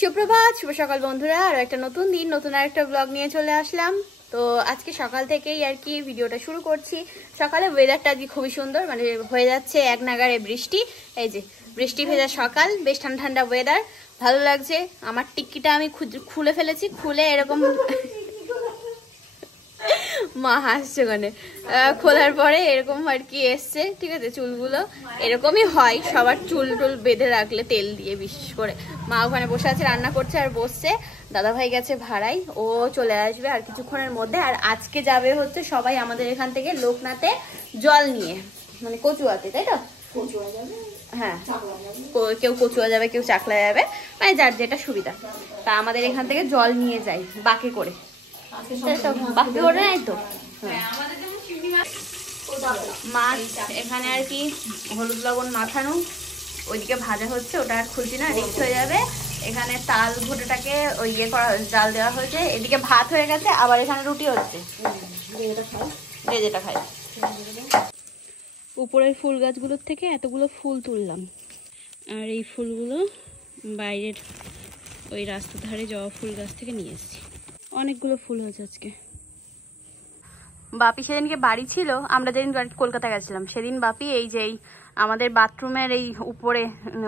সুপ্রভাত, শুভ সকাল বন্ধুরা। আর একটা নতুন দিন, নতুন আরেকটা ব্লগ নিয়ে চলে আসলাম। তো আজকে সকাল থেকেই আর কি ভিডিওটা শুরু করছি। সকালে ওয়েদারটা আজকে খুবই সুন্দর, মানে হয়ে যাচ্ছে এক নাগাড়ে বৃষ্টি। এই যে বৃষ্টি ভেজা সকাল, বেশ ঠান্ডা ঠান্ডা ওয়েদার, ভালো লাগছে। আমার টিক্কিটা আমি খুলে ফেলেছি, খুলে এরকম মা হাসছে ওখানে, খোলার পরে এরকম আর কি এসছে। ঠিক আছে, চুলগুলো এরকমই হয় সবার, চুল টুল বেঁধে রাখলে তেল দিয়ে। বিশেষ করে মা ওখানে বসে আছে, রান্না করছে আর বসছে। দাদা ভাই গেছে ভাড়াই, ও চলে আসবে আর কিছুক্ষণের মধ্যে। আর আজকে যাবে হচ্ছে সবাই আমাদের এখান থেকে লোকনাথে জল নিয়ে, মানে কচুয়াতে, তাই তো? হ্যাঁ, কেউ কচুয়া যাবে, কেউ চাকলা যাবে, মানে যার যেটা সুবিধা। তা আমাদের এখান থেকে জল নিয়ে যাই বাকে করে, বাকি করে নাই তো। মাছ এখানে আর কি হলুদ লবণ মাখানো, ওইদিকে ভাজা হচ্ছে, ওটা আর খুলছি না, রিক্স হয়ে যাবে। এখানে তাল ভুট্টাটাকে ওই ইয়ে করা, জাল দেওয়া হয়েছে। এদিকে ভাত হয়ে গেছে, আবার এখানে রুটি হচ্ছে, যে যেটা খাই। উপরের ফুল গাছগুলোর থেকে এতগুলো ফুল তুললাম, আর এই ফুলগুলো বাইরের ওই রাস্তার ধারে জবা ফুল গাছ থেকে নিয়ে এসেছি। অনেকগুলো ফুল হয়েছে আজকে। বাপি সেদিনকে বাড়ি ছিল, আমরা যেদিন কলকাতা গেছিলাম সেদিন বাপি এই যে আমাদের বাথরুমের এই উপরে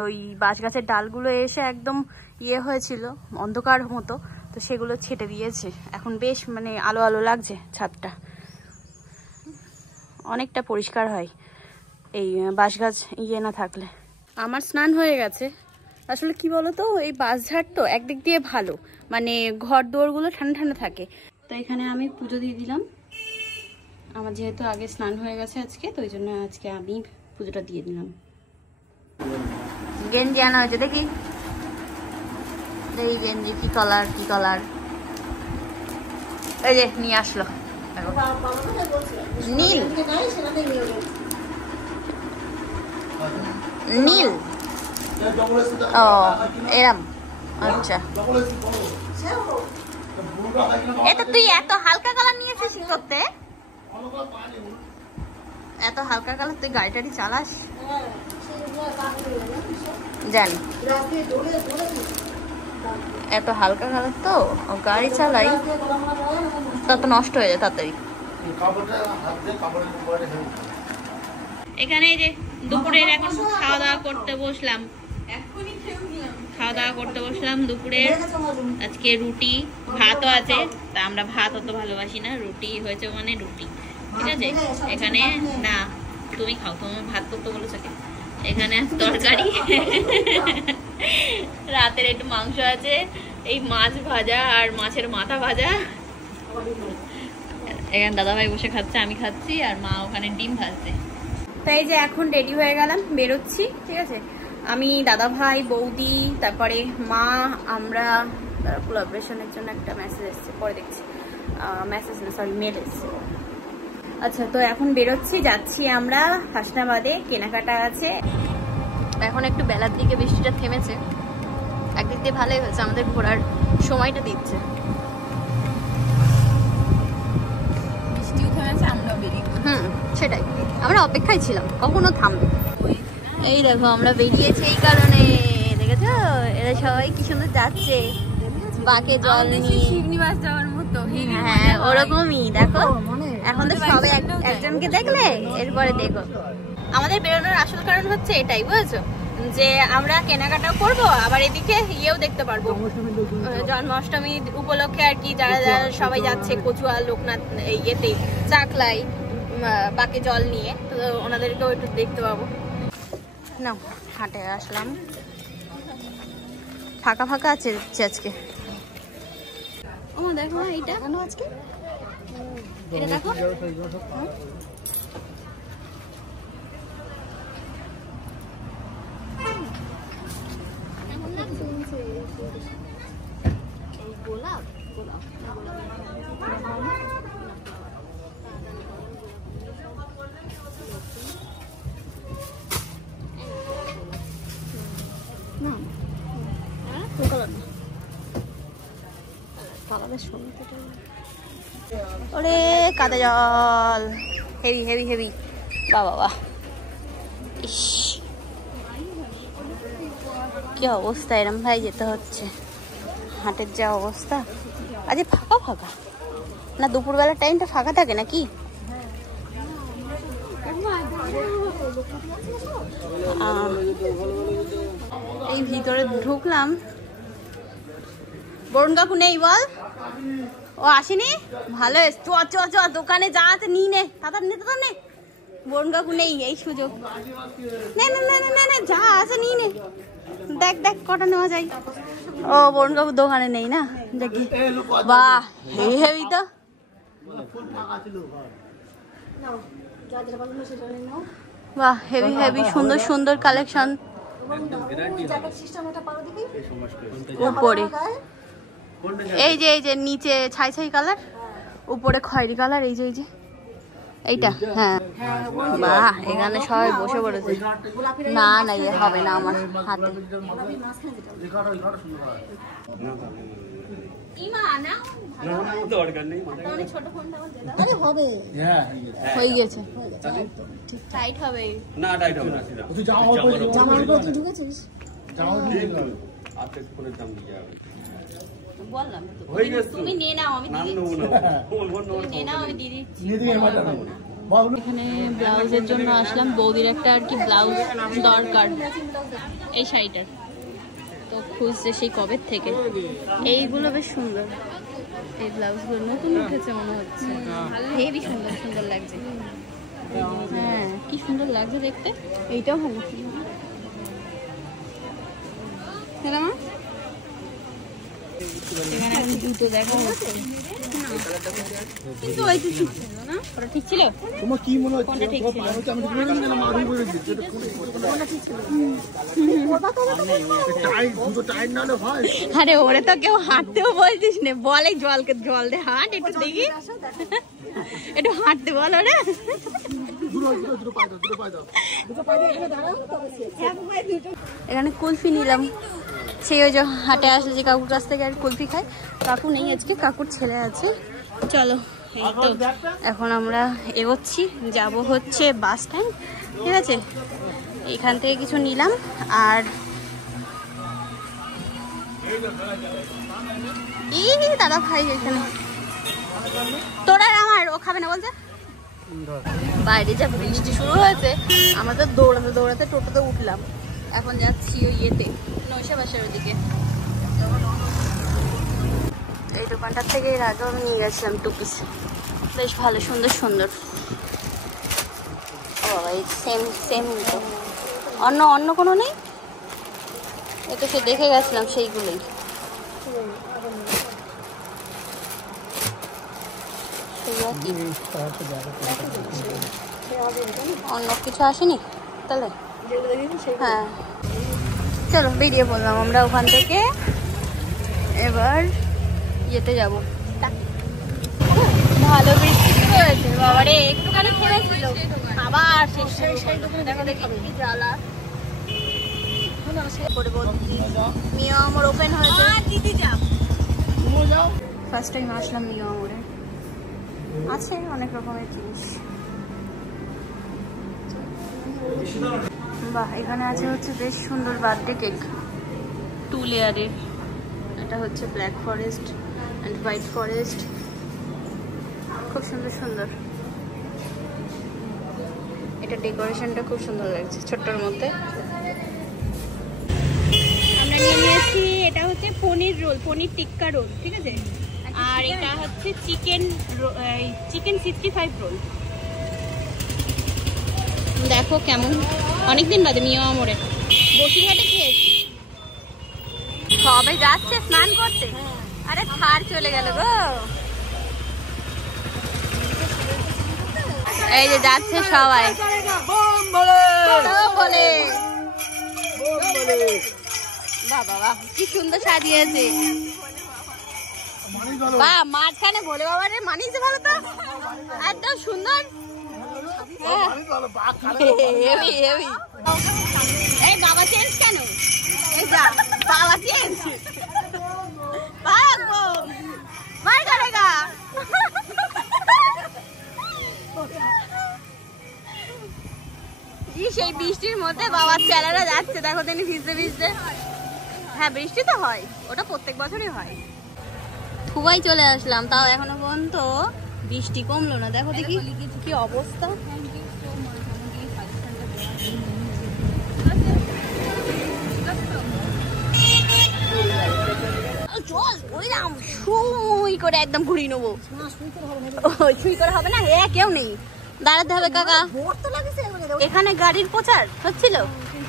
ওই বাঁশ গাছের ডালগুলো এসে একদম ইয়ে হয়েছিল, অন্ধকার মতো, তো সেগুলো ছেটে দিয়েছে। এখন বেশ মানে আলো আলো লাগছে ছাদটা, অনেকটা পরিষ্কার হয় এই বাঁশ গাছ ইয়ে না থাকলে। আমার স্নান হয়ে গেছে। আসলে কি বলতো, এই বাঁশঝাড় তো একদিক দিয়ে ভালো, মানে ঘর দুয়ারগুলো ঠান্ডা ঠান্ডা থাকে। তো এখানে আমি পুজো দিয়ে দিলাম। আমার যেহেতু আগে স্নান হয়ে গেছে আজকে, তো ওই জন্য আজকে আমি পুজোটা দিয়ে দিলাম। গেঞ্জি আনা হয়েছে, দেখি এই গেঞ্জি কি কালার, কি কালার, এই যে নিয়ে আসলো নীল, নীল। ও এরম, আচ্ছা। এটা তুই এত হালকা কালার নিয়েছিস করতে, এত হালকা কালার তুই গাড়ি টাড়ি চালাস? জানি এত হালকা কালার তো গাড়ি চালাই, তত নষ্ট হয়ে যায় তাড়াতাড়ি। এখানে যে দুপুরের এখন খাওয়া দাওয়া করতে বসলাম, দুপুরে আজকে রুটি, ভাতও আছে। তা আমরা ভাত অত ভালোবাসি না, রুটি হয়েছে মানে রুটি, ঠিক আছে। এখানে না তুমি খাও, তোমার ভাত করতে বলেছো কে? এখানে তরকারি, রাতের একটু মাংস আছে, এই মাছ ভাজা আর মাছের মাথা ভাজা। এখানে দাদা ভাই বসে খাচ্ছে, আমি খাচ্ছি, আর মা ওখানে ডিম ভাজছে। তাই যে এখন রেডি হয়ে গেলাম, বেরোচ্ছি, ঠিক আছে। আমি, দাদা ভাই, বৌদি, তারপরে মা, আমরা। কোলাবরেশনের জন্য একটা মেসেজ এসছে, পরে দেখছি। মেসেজ না, সরি, মেল এসছে। আচ্ছা, তো এখন বেরোচ্ছি, যাচ্ছি আমরা হাসনাবাদে, কেনাকাটা আছে। এখন একটু বেলার দিকে বৃষ্টিটা থেমেছে, একদিক দিয়ে ভালোই হয়েছে, আমাদের ঘোরার সময়টা দিচ্ছে। বৃষ্টিও থেমেছে, আমরাও বেরিয়ে, সেটাই আমরা অপেক্ষায় ছিলাম কখনো থামবে। এই দেখো আমরা বেরিয়েছি এই কারণে, দেখেছো এরা সবাই কি সুন্দর যাচ্ছে বাঁকে জল নিয়ে, শিবনিবাস যাওয়ার মতো। হ্যাঁ, ওরকমই দেখো। এখন তো সবাই একজনকে দেখলে এরপরে দেখো। আমাদের বেরোনোর আসল কারণ হচ্ছে এটাই, বুঝেছো, যে আমরা কেনাকাটা করব, আবার এদিকে ইয়েও দেখতে পারবো, জন্মাষ্টমী উপলক্ষে আর কি। যারা যারা সবাই যাচ্ছে কচুয়া, লোকনাথ, ইয়েতে চাকলাই, বাঁকে জল নিয়ে, তো ওনাদেরকেও একটু দেখতে পাবো। না, হাটে আসলাম, ফাঁকা ফাঁকা আছে আজকে। ও দেখো এইটা আজকে, এটা দেখো, গোলাপ গোলাপ ওরে কাদা জল, হেভি হেভি হেভি, বাবা বাহ, ইস কি অবস্থা, এরম ভাই যেতে হচ্ছে। হাটের যা অবস্থা, আজ ফাঁকা ফাঁকা না? দুপুরবেলার টাইমটা ফাঁকা থাকে নাকি? এই ভিতরে ঢুকলাম, বরুণ কাকু নেই বল? ও আসেনি? ভালো, চ চ চ দোকানে যা আছে নিয়ে নে, তাড়াতাড়ি নে, তাড়াতাড়ি নে। বরুণ কাকু নেই, এই সুযোগ। নে নে নে নে নে, যা আছে নিয়ে নে। দেখ দেখ কটা নেওয়া যায়। ও বরুণ কাকু দোকানে নেই না? দেখি, বাহ হেভি হেভি তো। বাহ হেভি হেভি, সুন্দর সুন্দর কালেকশন উপরে। এই যে নিচে ছাই ছাই কালার, উপরে খয়েরি কালার। এই যে এইটা, হ্যাঁ বাহ, এখানে সবাই বসে পড়েছে। না না ইয়ে হবে না আমার হাতে। হয়ে গেছে, টাইট হবে না? টাইট হবে না, বললাম তুমি নিয়ে নাও, আমি দিয়ে দিচ্ছি। এখানে ব্লাউজের জন্য আসলাম, বৌদির একটা আর কি ব্লাউজ দরকার এই শাড়িটার, তো খুঁজছে সেই কবের থেকে। এইগুলো বেশ সুন্দর, এই ব্লাউজগুলো নতুন উঠেছে মনে হচ্ছে, হেবি সুন্দর সুন্দর লাগছে। হ্যাঁ কি সুন্দর লাগছে দেখতে। এইটাও ভালো, হ্যাঁ মা। এখানে এখন জুতো দেখা হচ্ছে, কিন্তু ওইটা ঠিক ছিল না? ওটা ঠিক ছিল? তোমার কি মনে হচ্ছে? কোনটা ঠিক ছিল? আরে ওরে তো কেউ হাঁটতেও বলছিস না, বলে জল দে হাঁট একটু দেখি, একটু হাঁটতে বল ওরে। এখানে কুলফি নিলাম, সেই ওই যে হাটে আসলে যে কাকুর কাছ থেকে আর কুলফি খাই। কাকু নেই আজকে, কাকুর ছেলে আছে। চলো এই তো এখন আমরা এগোচ্ছি, যাব হচ্ছে বাস স্ট্যান্ড, ঠিক আছে? এখান থেকে কিছু নিলাম। আর এই দাদা ভাই এখানে, তোরা আমার ও খাবে না বলছে। বাইরে যা বৃষ্টি শুরু হয়েছে, আমাদের দৌড়াতে দৌড়াতে টোটোতে উঠলাম, এখন যাচ্ছি ওই ইয়েতে নৈশা বাসার ওদিকে। এই দোকানটার থেকে এর আগেও আমি নিয়ে গেছিলাম টু পিস, বেশ ভালো সুন্দর সুন্দর। ও বাবা, এই সেম সেম তো, অন্য কোনো নেই? এটা সে দেখে গেছিলাম সেইগুলোই। অন্য কিছু আসেনি তাহলে? হ্যাঁ চলো বেরিয়ে পড়লাম আমরা ওখান থেকে, এবার যেতে যাব। ভালো বৃষ্টি শুরু হয়েছে বাবারে, একটুখানি থেমেছিল আবার শেষ। দেখো দেখি কি জ্বালা। মিয়ামোর ওপেন হয়েছে, ফার্স্ট টাইম আসলাম মিয়ামোরে, আছে অনেক রকমের জিনিস। বাহ, এখানে আছে হচ্ছে বেশ সুন্দর বার্থডে কেক, 2 লেয়ারের। এটা হচ্ছে black forest and white forest, খুব সুন্দর সুন্দর। এটা ডেকোরেশনটা খুব সুন্দর লাগছে, ছোট্টর মধ্যে। আমরা নিয়ে নিয়েছি, এটা হচ্ছে পনির রোল, পনির টিক্কা রোল, ঠিক আছে? আর এটা হচ্ছে চিকেন 65 রোল। দেখো কেমন, অনেকদিন বাদে মিয়ামোরে, বসিরহাটে খেয়েছি। সবে যাচ্ছে স্নান করতে, আরে থার চলে গেল গো। এই যে যাচ্ছে সবাই, বলে বাবা কি সুন্দর সাজিয়েছে। বা মাঝখানে বলে বাবা রে, মানিয়েছে ভালো তো, একদম সুন্দর। এই বাবা চেঞ্জ কেন? এই যা বাবা চেঞ্জ, মার করেগা। সেই বৃষ্টির মধ্যে বাবার চেলারা যাচ্ছে, দেখো তিনি ভিজতে ভিজতে। হ্যাঁ বৃষ্টি তো হয়, ওটা প্রত্যেক বছরই হয়। খুবই চলে আসলাম, তাও এখনো পর্যন্ত বৃষ্টি কমলো না। দেখো দেখি কি অবস্থা। চল ওইরাম সুই করে একদম ঘুরিয়ে নেবো। সুই করে হবে না, হ্যাঁ কেউ নেই, দাঁড়াতে হবে কাকা। এখানে গাড়ির প্রচার হচ্ছিল।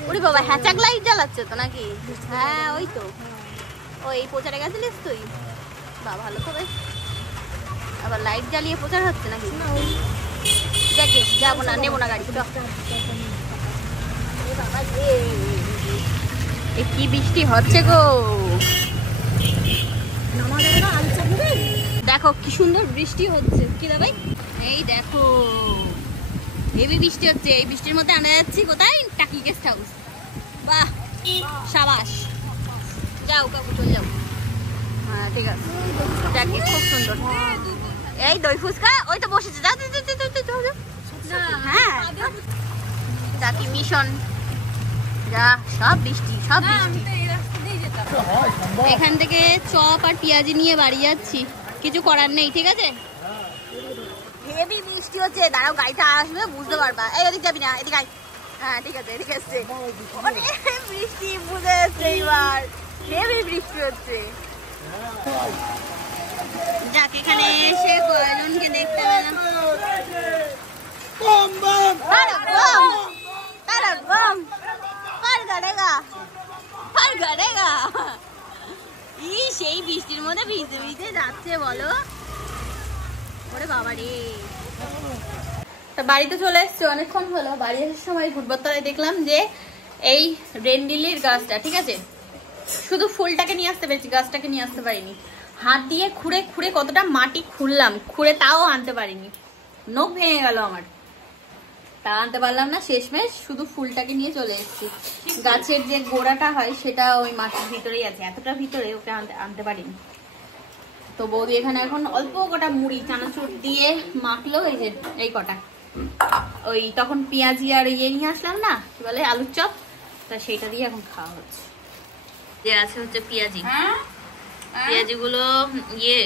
ওরে বাবা, হ্যাচাক লাইট জ্বালাচ্ছে তো নাকি? হ্যাঁ ওই তো, ওই প্রচারে গেছিলিস তুই? বা ভালো তো বেশ, আবার লাইট জ্বালিয়ে প্রচার হচ্ছে নাকি? দেখে যাবো না, নেবো না গাড়ি। কি বৃষ্টি হচ্ছে গো, দেখো কি সুন্দর বৃষ্টি হচ্ছে। কি দা ভাই, এই দেখো হেভি বৃষ্টি হচ্ছে। এই বৃষ্টির মধ্যে আনা যাচ্ছি কোথায়? টাকি গেস্ট হাউস। বাহ সাবাস, যাও কাকু চলে যাও। হ্যাঁ ঠিক আছে, দেখি খুব সুন্দর। এই দই ফুচকা ওই তো বসেছে, যাও হ্যাঁ টাকি মিশন। যা সব বৃষ্টি, সব বৃষ্টি। এখান থেকে চপ আর পেঁয়াজি নিয়ে বাড়ি যাচ্ছি, কিছু করার নেই। ঠিক আছে, হেভি বৃষ্টি হচ্ছে, দাঁড়াও গাড়িটা আসবে বুঝতে পারবা। এই এদিক যাবি না, এদিকে আয়। হ্যাঁ ঠিক আছে, এদিকে আসছে। বৃষ্টি বুঝে যাচ্ছে এবার, হেভি বৃষ্টি হচ্ছে। যাক এখানে এসে কয়জনকে দেখতে পেলাম। সেই বৃষ্টির মধ্যে ভিজে ভিজে যাচ্ছে বলো। ওরে বাবা রে, বাড়িতে চলে এসছে, অনেকক্ষণ হলো। বাড়ি আসার সময় ফুটবলতলায় দেখলাম যে এই রেন্ডিলির গাছটা, ঠিক আছে, শুধু ফুলটাকে নিয়ে আসতে পেরেছি, গাছটাকে নিয়ে আসতে পারিনি। হাত দিয়ে খুঁড়ে খুঁড়ে কতটা মাটি খুঁড়লাম, খুঁড়ে তাও আনতে পারিনি। নখ ভেঙে গেল আমার, তা আনতে পারলাম না। শেষমেশ শুধু ফুলটাকে নিয়ে চলে এসেছি। গাছের যে গোড়াটা হয় সেটা ওই মাটির ভিতরেই আছে, এতটা ভিতরে ওকে আনতে পারিনি। তো বৌদি এখানে এখন অল্প কটা মুড়ি চানাচুর দিয়ে মাখলো, এই যে এই কটা। ওই তখন পেঁয়াজি আর ইয়ে নিয়ে আসলাম না, কি বলে আলুর চপ, তা সেইটা দিয়ে এখন খাওয়া হচ্ছে। যে আছে হচ্ছে পেঁয়াজি, পেঁয়াজি গুলো ইয়ে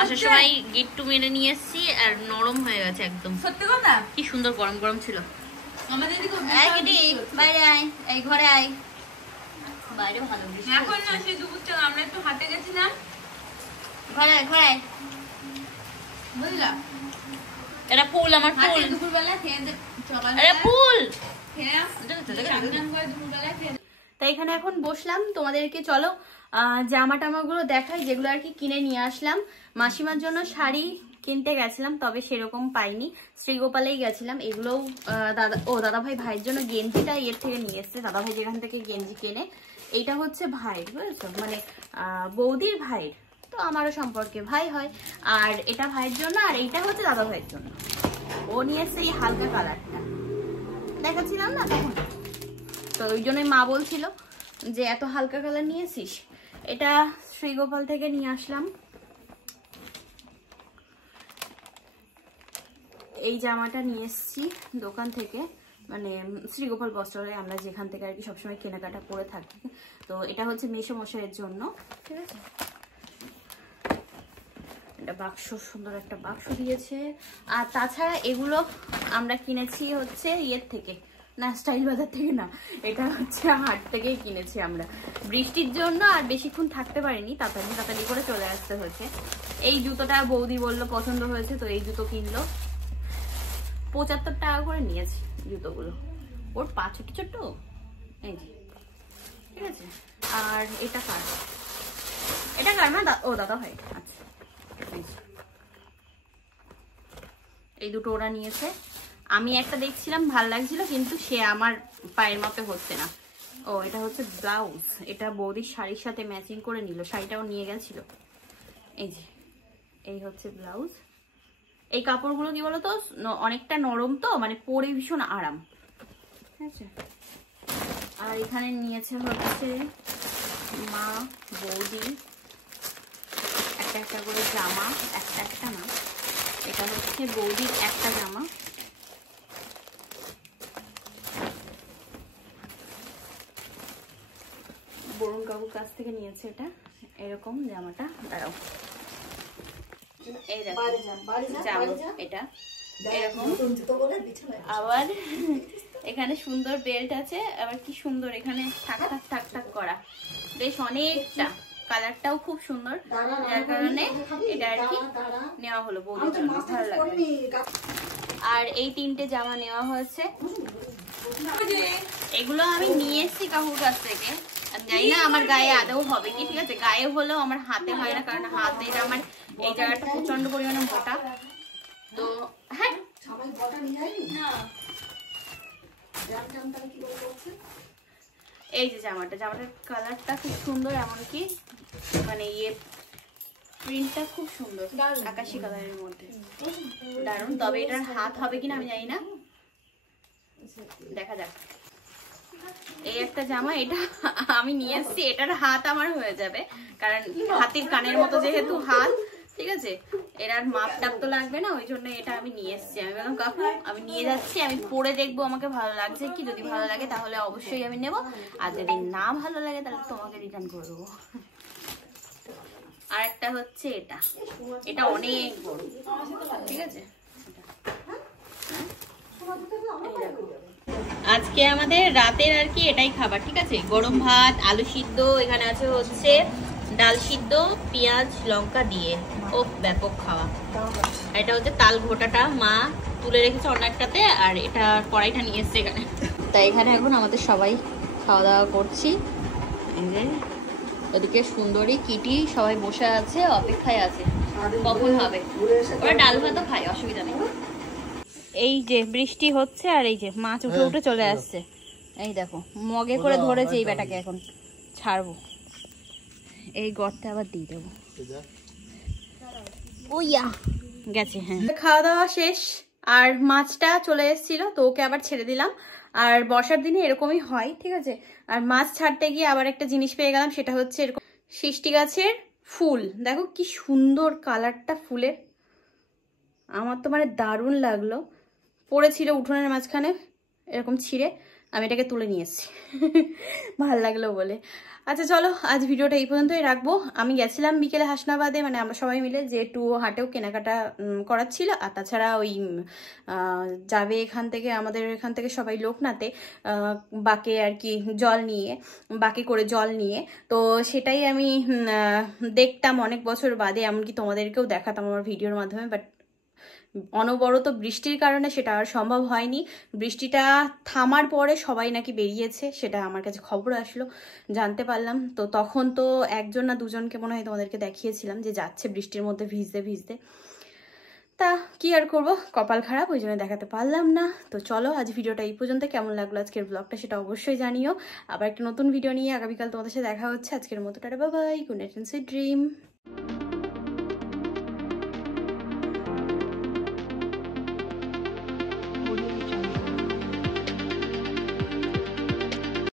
আসার সময় গিট্টু মেরে নিয়ে এসেছি, আর নরম হয়ে গেছে একদম। সত্যি কথা, কি সুন্দর গরম গরম ছিল। বাইরে আয়, এই ঘরে আয়। বাইরে ভালো এখন না, সেই দুপুরটা আমরা একটু হাঁটে গেছিলাম। ঘরে ঘরে বুঝলা, এটা ফুল, আমার ফুল। দুপুরবেলা খেয়ে ফুল তাই এখানে এখন বসলাম। তোমাদেরকে চলো জামা টামাগুলো দেখাই, যেগুলো আর কি কিনে নিয়ে আসলাম। মাসিমার জন্য শাড়ি কিনতে গেছিলাম, তবে সেরকম পাইনি, শ্রীগোপালেই গেছিলাম। এগুলোও দাদাভাই ভাইয়ের জন্য গেঞ্জিটা এর থেকে নিয়ে এসছে, দাদাভাই যেখান থেকে গেঞ্জি কেনে। এইটা হচ্ছে ভাইয়ের, বুঝেছো, মানে বৌদির ভাইয়ের, তো আমারও সম্পর্কে ভাই হয়। আর এটা ভাইয়ের জন্য, আর এইটা হচ্ছে দাদা ভাইয়ের জন্য। ও নিয়ে এসছে এই হালকা কালারটা, দেখাচ্ছিলাম না তখন, তো ওই জন্যই মা বলছিল যে এত হালকা কালার নিয়েছিস। এটা শ্রীগোপাল থেকে নিয়ে আসলাম। এই জামাটা নিয়ে এসছি দোকান থেকে, মানে শ্রীগোপাল বস্ত্রালয়, আমরা যেখান থেকে আর কি সবসময় কেনাকাটা করে থাকি। তো এটা হচ্ছে মেসোমশাইয়ের জন্য, ঠিক আছে। এটা বাক্স, সুন্দর একটা বাক্স দিয়েছে। আর তাছাড়া এগুলো আমরা কিনেছি হচ্ছে ইয়ের থেকে, না স্টাইল বাজার থেকে না, এটা হচ্ছে হাট থেকেই কিনেছি আমরা। বৃষ্টির জন্য আর বেশিক্ষণ থাকতে পারিনি, তাড়াতাড়ি করে চলে আসতে হয়েছে। এই জুতোটা বৌদি বললো পছন্দ হয়েছে, তো এই জুতো কিনলো। 75 টাকা করে নিয়েছি জুতোগুলো, ওর পা ছোট ছোট, এই যে, ঠিক আছে। আর এটা কার, এটা কার মা? ও দাদা ভাই, আচ্ছা। এই দুটো ওরা নিয়েছে। আমি একটা দেখছিলাম ভাল লাগছিল, কিন্তু সে আমার পায়ের মতো হচ্ছে না। ও এটা হচ্ছে ব্লাউজ, এটা বৌদির শাড়ির সাথে ম্যাচিং করে নিল, শাড়িটাও নিয়ে গেছিল। এই যে এই হচ্ছে ব্লাউজ। এই কাপড়গুলো কি বলতো, অনেকটা নরম, তো মানে পরে ভীষণ আরাম, ঠিক আছে। আর এখানে নিয়েছে হচ্ছে মা বৌদি একটা একটা করে জামা, একটা না, এটা হচ্ছে বৌদির একটা জামা, বরুণ কাকুর কাছ থেকে নিয়েছে এটা, এরকম জামাটা। দাঁড়াও, এই দেখো জামা এটা এরকম। আবার এখানে সুন্দর বেল্ট আছে, আবার কি সুন্দর এখানে ঠাক ঠাক ঠাক ঠাক করা, বেশ অনেকটা, কালারটাও খুব সুন্দর, যার কারণে এটা আর কি নেওয়া হলো, বৌদি ভালো লাগবে। আর এই 3টে জামা নেওয়া হয়েছে, এগুলো আমি নিয়ে এসেছি কাকুর কাছ থেকে। জানি না আমার গায়ে আদৌ হবে কি, ঠিক আছে, গায়ে হলেও আমার হাতে হয় না, কারণ হাতের আমার এই জায়গাটা প্রচন্ড পরিমাণে মোটা। তো হ্যাঁ, এই যে জামাটার কালারটা খুব সুন্দর, এমনকি মানে ইয়ে প্রিন্টটা খুব সুন্দর, আকাশি কালারের মধ্যে, দারুণ। তবে এটার হাত হবে কিনা আমি জানি না, দেখা যাক। এই একটা জামা, এটা আমি নিয়ে এসেছি, এটার হাত আমার হয়ে যাবে, কারণ হাতির কানের মতো যেহেতু হাত, ঠিক আছে, এটার মাপ টাপ তো লাগবে না, ওই জন্য এটা আমি নিয়ে এসেছি। আমি বললাম কাকু আমি নিয়ে যাচ্ছি, আমি পরে দেখবো আমাকে ভালো লাগছে কি, যদি ভালো লাগে তাহলে অবশ্যই আমি নেবো, আর যদি না ভালো লাগে তাহলে তোমাকে রিটার্ন করে দেবো। আর একটা হচ্ছে এটা, এটা অনেক বড়, ঠিক আছে। আজকে আমাদের রাতের আর কি এটাই খাবার, ঠিক আছে, গরম ভাত, আলু সিদ্ধ, এখানে আছে হচ্ছে ডাল সিদ্ধ, পেঁয়াজ লঙ্কা দিয়ে, ও ব্যাপক খাওয়া। এটা হচ্ছে তাল ঘোটাটা মা তুলে রেখেছে অনেকটাতে, আর এটা কড়াইটা নিয়ে এসছে এখানে। তাই এখানে এখন আমাদের সবাই খাওয়া দাওয়া করছি। ওদিকে সুন্দরী কিটি সবাই বসে আছে, অপেক্ষায় আছে কখন হবে। ওরা ডাল ভাতও খায়, অসুবিধা নেই। এই যে বৃষ্টি হচ্ছে, আর এই যে মাছ উঠে উঠে চলে আসছে, এই দেখো মগে করে ধরেছে, এই বেটাকে এখন ছাড়বো, এই গর্তে আবার দিয়ে দেবো। ওইয়া গেছে, হ্যাঁ। খাওয়া দাওয়া শেষ, আর মাছটা চলে এসেছিল, তো ওকে আবার ছেড়ে দিলাম। আর বর্ষার দিনে এরকমই হয়, ঠিক আছে। আর মাছ ছাড়তে গিয়ে আবার একটা জিনিস পেয়ে গেলাম, সেটা হচ্ছে এরকম সৃষ্টি গাছের ফুল। দেখো কি সুন্দর কালারটা ফুলের, আমার তো মানে দারুণ লাগলো। পড়েছিল উঠোনের মাঝখানে এরকম ছিঁড়ে, আমি এটাকে তুলে নিয়ে এসেছি, ভাল লাগলো বলে। আচ্ছা চলো, আজ ভিডিওটা এই পর্যন্তই রাখবো। আমি গেছিলাম বিকেলে হাসনাবাদে, মানে আমরা সবাই মিলে, যে একটু হাটেও কেনাকাটা করার ছিল, আর তাছাড়া ওই যাবে এখান থেকে, আমাদের এখান থেকে সবাই লোকনাথে বাকে আর কি জল নিয়ে, বাকে করে জল নিয়ে, তো সেটাই আমি দেখতাম অনেক বছর বাদে, এমনকি তোমাদেরকেও দেখাতাম আমার ভিডিওর মাধ্যমে, বাট অনবরত বৃষ্টির কারণে সেটা আর সম্ভব হয়নি। বৃষ্টিটা থামার পরে সবাই নাকি বেরিয়েছে, সেটা আমার কাছে খবর আসলো, জানতে পারলাম। তো তখন তো একজন না দুজনকে মনে হয় তোমাদেরকে দেখিয়েছিলাম যে যাচ্ছে বৃষ্টির মধ্যে ভিজতে ভিজতে। তা কি আর করব, কপাল খারাপ, ওই জন্য দেখাতে পারলাম না। তো চলো, আজ ভিডিওটা এই পর্যন্ত। কেমন লাগলো আজকের ব্লগটা সেটা অবশ্যই জানিও। আবার একটা নতুন ভিডিও নিয়ে আগামীকাল তোমাদের সাথে দেখা হচ্ছে। আজকের মতো tata, bye bye, good night and sweet dream.